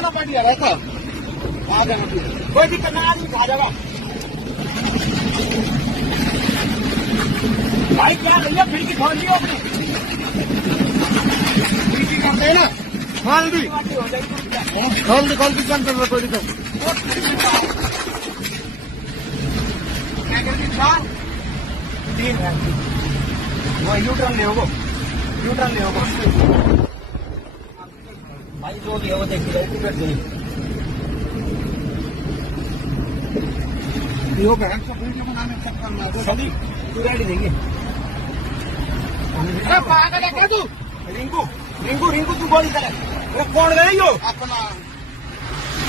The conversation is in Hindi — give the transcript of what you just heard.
ना पड़ गया रहता आ जाएगा कोई दिक्कत ना आदमी खा जाएगा भाई क्या भैया खिड़की खोल दी अपनी खिड़की कर दे ना खोल दी खोल दी बंद कर कोई दिक्कत वो यूटर्न ले होगो भाई जो भी है वो देखिए टिकट दे वीडियो बनाने सब करना सभी तू रेडी देंगे पागल है क्या तू रिंकू तू गोली करे कौन गई हो अपना